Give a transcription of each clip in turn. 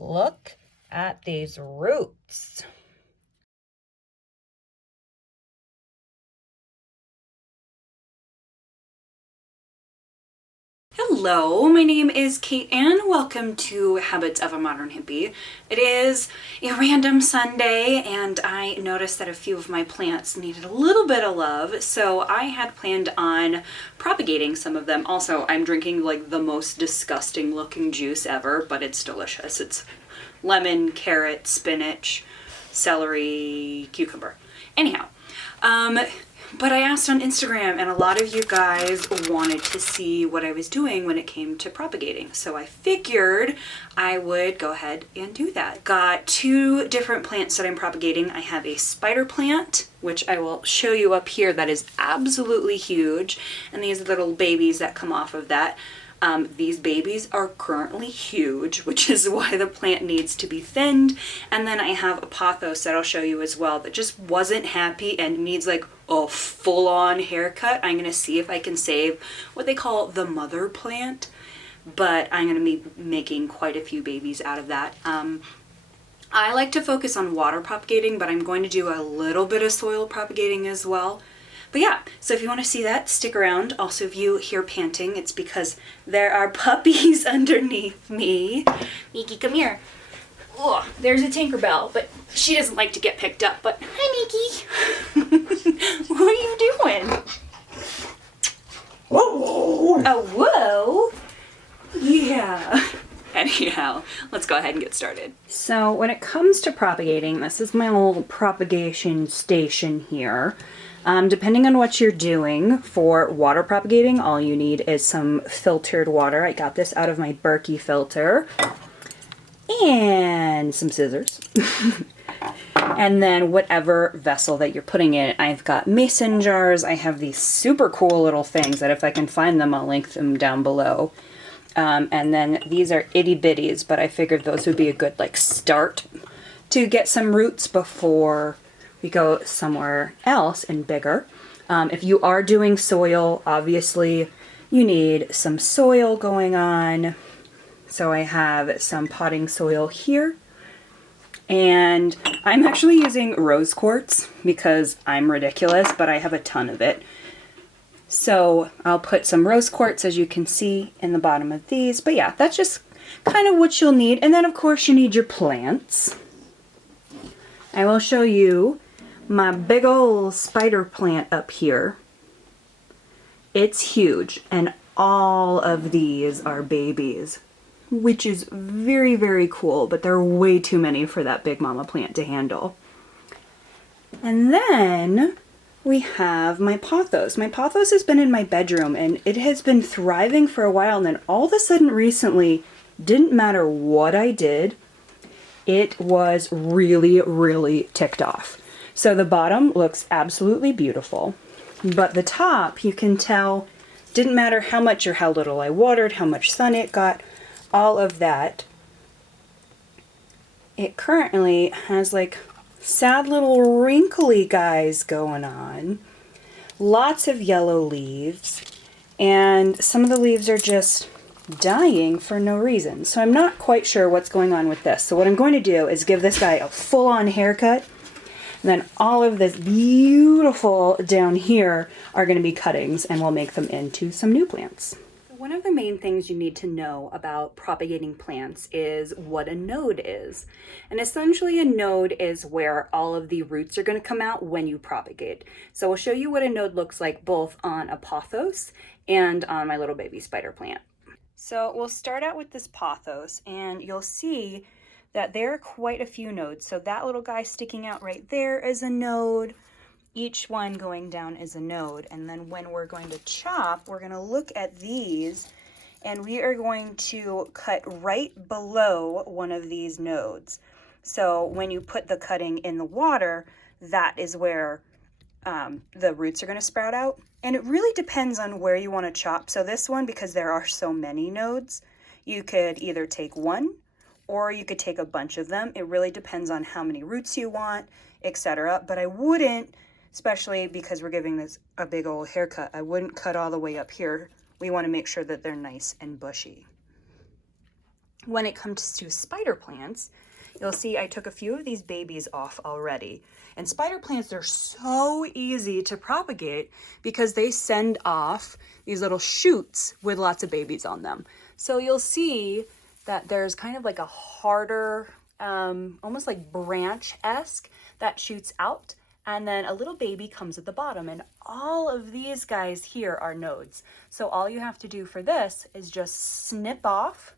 Look at these roots. Hello, my name is Kate and welcome to Habits of a Modern Hippie. It is a random Sunday and I noticed that a few of my plants needed a little bit of love, so I had planned on propagating some of them. Also, I'm drinking like the most disgusting looking juice ever, but it's delicious. It's lemon, carrot, spinach, celery, cucumber. Anyhow, but I asked on Instagram and a lot of you guys wanted to see what I was doing when it came to propagating. So I figured I would go ahead and do that. Got two different plants that I'm propagating. I have a spider plant, which I will show you up here, that is absolutely huge. And these little babies that come off of that. These babies are currently huge, which is why the plant needs to be thinned. And then I have a Pothos that I'll show you as well that just wasn't happy and needs like a full-on haircut. I'm gonna see if I can save what they call the mother plant, but I'm gonna be making quite a few babies out of that. I like to focus on water propagating, but I'm going to do a little bit of soil propagating as well. But yeah, so if you want to see that, stick around. Also, if you hear panting, it's because there are puppies underneath me. Miki, come here. Oh, there's a Tinkerbell, but she doesn't like to get picked up. But hi, Miki. What are you doing? Whoa! Oh, whoa! Yeah. Anyhow, let's go ahead and get started. So when it comes to propagating, this is my little propagation station here. Depending on what you're doing for water propagating, all you need is some filtered water. I got this out of my Berkey filter. And some scissors. And then whatever vessel that you're putting in. I've got mason jars. I have these super cool little things that if I can find them, I'll link them down below. And then these are itty bitties, but I figured those would be a good like start to get some roots before we go somewhere else and bigger. If you are doing soil, obviously you need some soil going on. So I have some potting soil here. And I'm actually using rose quartz because I'm ridiculous, but I have a ton of it. So I'll put some rose quartz, as you can see, in the bottom of these. But yeah, that's just kind of what you'll need. And then of course you need your plants. I will show you my big old spider plant up here. It's huge, and all of these are babies, which is very, very cool, but there are way too many for that big mama plant to handle. And then we have my Pothos. My Pothos has been in my bedroom, and it has been thriving for a while, and then all of a sudden recently, didn't matter what I did, it was really, really ticked off. So the bottom looks absolutely beautiful, but the top, you can tell, didn't matter how much or how little I watered, how much sun it got, all of that. It currently has like sad little wrinkly guys going on, lots of yellow leaves, and some of the leaves are just dying for no reason. So I'm not quite sure what's going on with this. So what I'm going to do is give this guy a full-on haircut. And then all of this beautiful down here are going to be cuttings, and we'll make them into some new plants. One of the main things you need to know about propagating plants is what a node is. And essentially a node is where all of the roots are going to come out when you propagate. So I'll show you what a node looks like both on a Pothos and on my little baby spider plant. So we'll start out with this Pothos, and you'll see that there are quite a few nodes. So that little guy sticking out right there is a node. Each one going down is a node. And then when we're going to chop, we're going to look at these, and we are going to cut right below one of these nodes. So when you put the cutting in the water, that is where the roots are going to sprout out. And it really depends on where you want to chop. So this one, because there are so many nodes, you could either take one or you could take a bunch of them. It really depends on how many roots you want, etc. But I wouldn't, especially because we're giving this a big old haircut, I wouldn't cut all the way up here. We want to make sure that they're nice and bushy. when it comes to spider plants, you'll see I took a few of these babies off already. And spider plants are so easy to propagate because they send off these little shoots with lots of babies on them. So you'll see that there's kind of like a harder, almost like branch-esque that shoots out. And then a little baby comes at the bottom, and all of these guys here are nodes. So all you have to do for this is just snip off.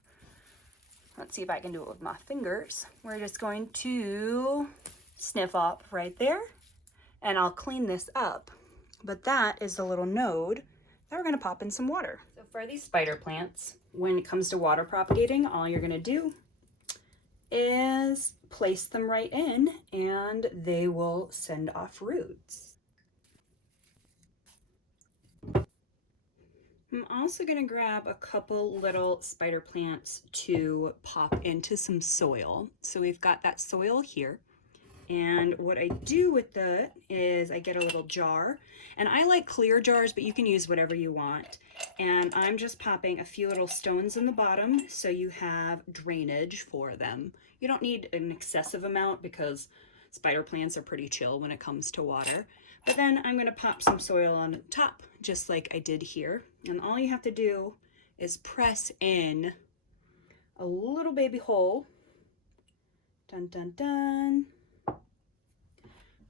Let's see if I can do it with my fingers. We're just going to sniff off right there, and I'll clean this up. But that is the little node that we're gonna pop in some water. So for these spider plants, when it comes to water propagating, all you're gonna do is place them right in and they will send off roots. I'm also gonna grab a couple little spider plants to pop into some soil. So we've got that soil here. And what I do with that is I get a little jar, and I like clear jars, but you can use whatever you want. And I'm just popping a few little stones in the bottom so you have drainage for them. You don't need an excessive amount because spider plants are pretty chill when it comes to water. But then I'm gonna pop some soil on top, just like I did here. And all you have to do is press in a little baby hole. Dun, dun, dun.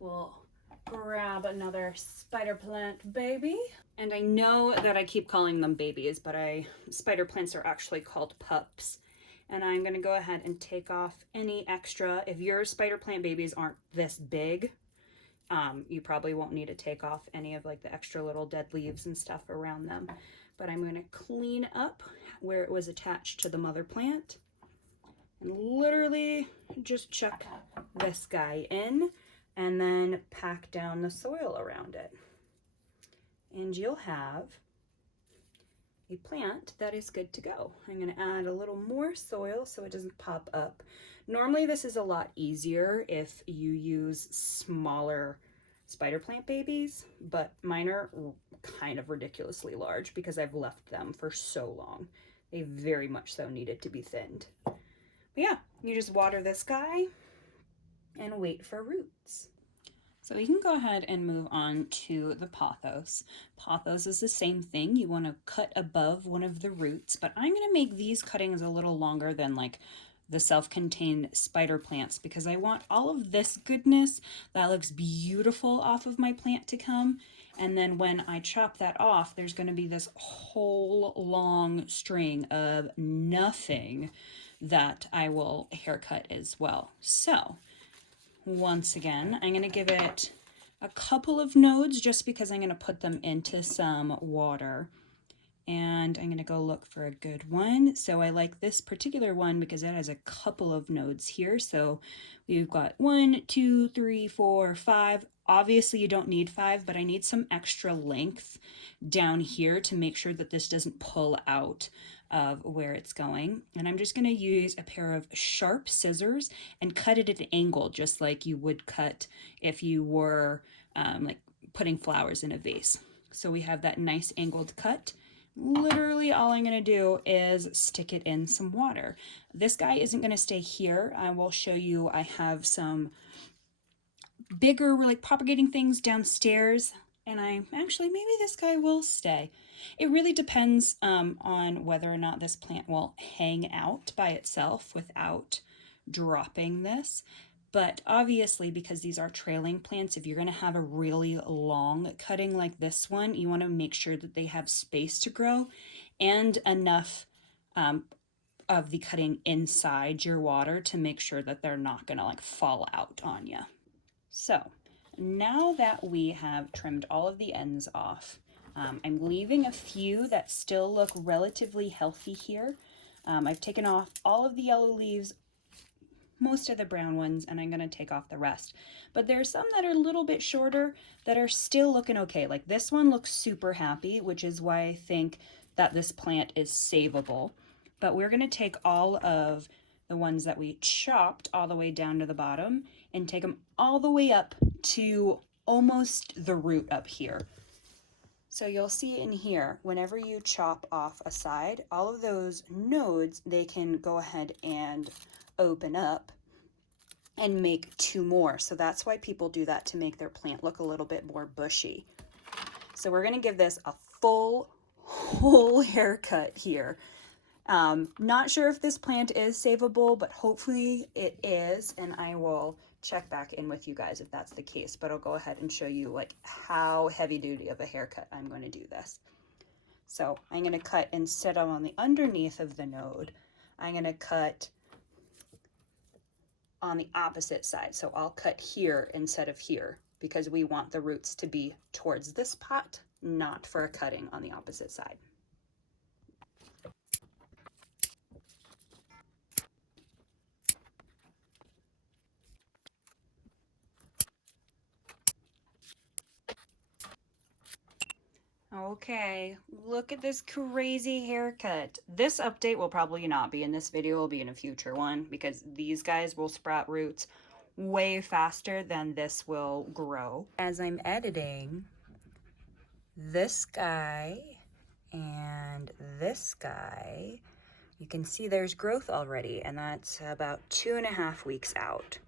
We'll grab another spider plant baby. And I know that I keep calling them babies, but spider plants are actually called pups. And I'm gonna go ahead and take off any extra. If your spider plant babies aren't this big, you probably won't need to take off any of like the extra little dead leaves and stuff around them. But I'm gonna clean up where it was attached to the mother plant and literally just chuck this guy in and then pack down the soil around it. And you'll have a plant that is good to go. I'm gonna add a little more soil so it doesn't pop up. Normally this is a lot easier if you use smaller spider plant babies, but mine are kind of ridiculously large because I've left them for so long. They very much so needed to be thinned. But yeah, you just water this guy and wait for roots. So we can go ahead and move on to the pothos. Pothos is the same thing. You want to cut above one of the roots, but I'm going to make these cuttings a little longer than like the self-contained spider plants because I want all of this goodness that looks beautiful off of my plant to come. And then when I chop that off, there's going to be this whole long string of nothing that I will haircut as well. So once again, I'm going to give it a couple of nodes just because I'm going to put them into some water. And I'm going to go look for a good one. So I like this particular one because it has a couple of nodes here. So we've got 1, 2, 3, 4, 5. Obviously you don't need 5, but I need some extra length down here to make sure that this doesn't pull out of where it's going. And I'm just going to use a pair of sharp scissors and cut it at an angle, just like you would cut if you were like putting flowers in a vase. So we have that nice angled cut. Literally all I'm going to do is stick it in some water. This guy isn't going to stay here. I will show you I have some bigger like propagating things downstairs, and maybe this guy will stay. It really depends on whether or not this plant will hang out by itself without dropping this. But obviously, because these are trailing plants, if you're going to have a really long cutting like this one, you want to make sure that they have space to grow and enough of the cutting inside your water to make sure that they're not going to like fall out on you. So now that we have trimmed all of the ends off, I'm leaving a few that still look relatively healthy here. I've taken off all of the yellow leaves, most of the brown ones, and I'm going to take off the rest. But there's some that are a little bit shorter that are still looking okay. Like this one looks super happy, which is why I think that this plant is savable. But we're going to take all of the ones that we chopped all the way down to the bottom and take them all the way up to almost the root up here. So you'll see in here, whenever you chop off a side, all of those nodes, they can go ahead and open up and make two more. So that's why people do that, to make their plant look a little bit more bushy. So we're gonna give this a full, whole haircut here. Not sure if this plant is savable, but hopefully it is, and I will check back in with you guys if that's the case, but I'll go ahead and show you like how heavy duty of a haircut I'm going to do this. So I'm going to cut, instead of on the underneath of the node, I'm going to cut on the opposite side. So I'll cut here instead of here, because we want the roots to be towards this pot, not for a cutting on the opposite side. Okay, look at this crazy haircut. This update will probably not be in this video, will be in a future one, because these guys will sprout roots way faster than this will grow. As I'm editing, this guy and this guy, you can see there's growth already, and that's about 2.5 weeks out.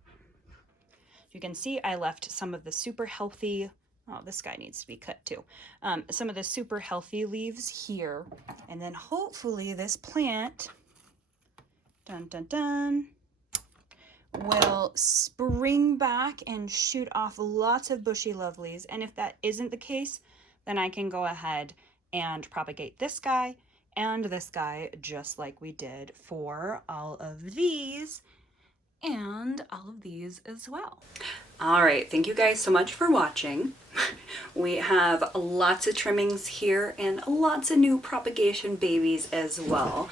You can see I left some of the super healthy, oh, this guy needs to be cut too. Some of the super healthy leaves here. And then hopefully this plant, dun dun dun, will spring back and shoot off lots of bushy lovelies. And if that isn't the case, then I can go ahead and propagate this guy and this guy, just like we did for all of these and all of these as well. All right, thank you guys so much for watching. We have lots of trimmings here and lots of new propagation babies as well.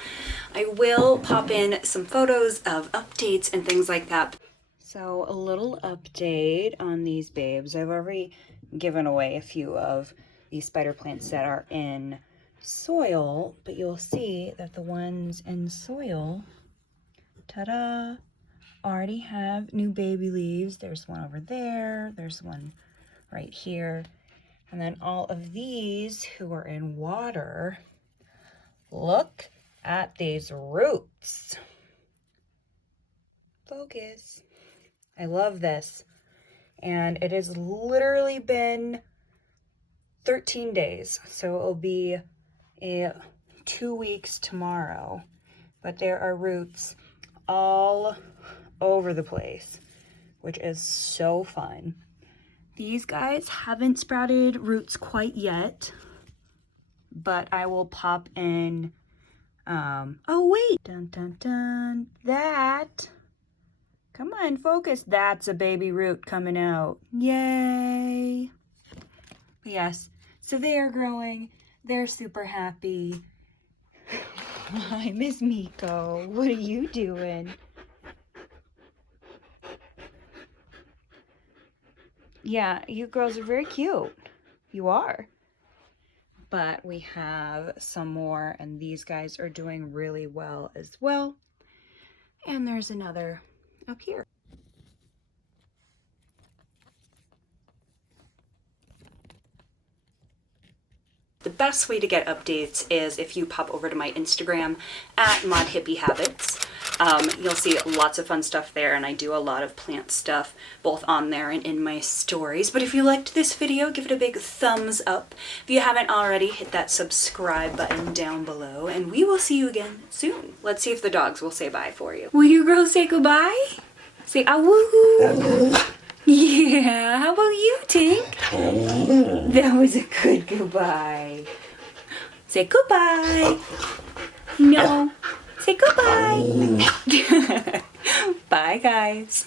I will pop in some photos of updates and things like that. So a little update on these babes. I've already given away a few of these spider plants that are in soil, but you'll see that the ones in soil, ta-da, already have new baby leaves. There's one over there, there's one right here, and then all of these who are in water, look at these roots. Focus. I love this. And it has literally been 13 days, so it'll be 2 weeks tomorrow, but there are roots all over the place, which is so fun. These guys haven't sprouted roots quite yet, but I will pop in, oh wait, dun dun dun, that, come on, focus, that's a baby root coming out, yay. Yes, so they are growing, they're super happy. Hi, Miss Miko, what are you doing? Yeah, you girls are very cute. You are. But we have some more, and these guys are doing really well as well. And there's another up here. The best way to get updates is if you pop over to my Instagram at modhippiehabits. You'll see lots of fun stuff there, and I do a lot of plant stuff both on there and in my stories. But if you liked this video, give it a big thumbs up. If you haven't already, hit that subscribe button down below, and we will see you again soon. Let's see if the dogs will say bye for you. Will you girls say goodbye? Say awoo. Yeah, how about you, Tink? That was a good goodbye. Say goodbye. No. Say goodbye. Bye, guys.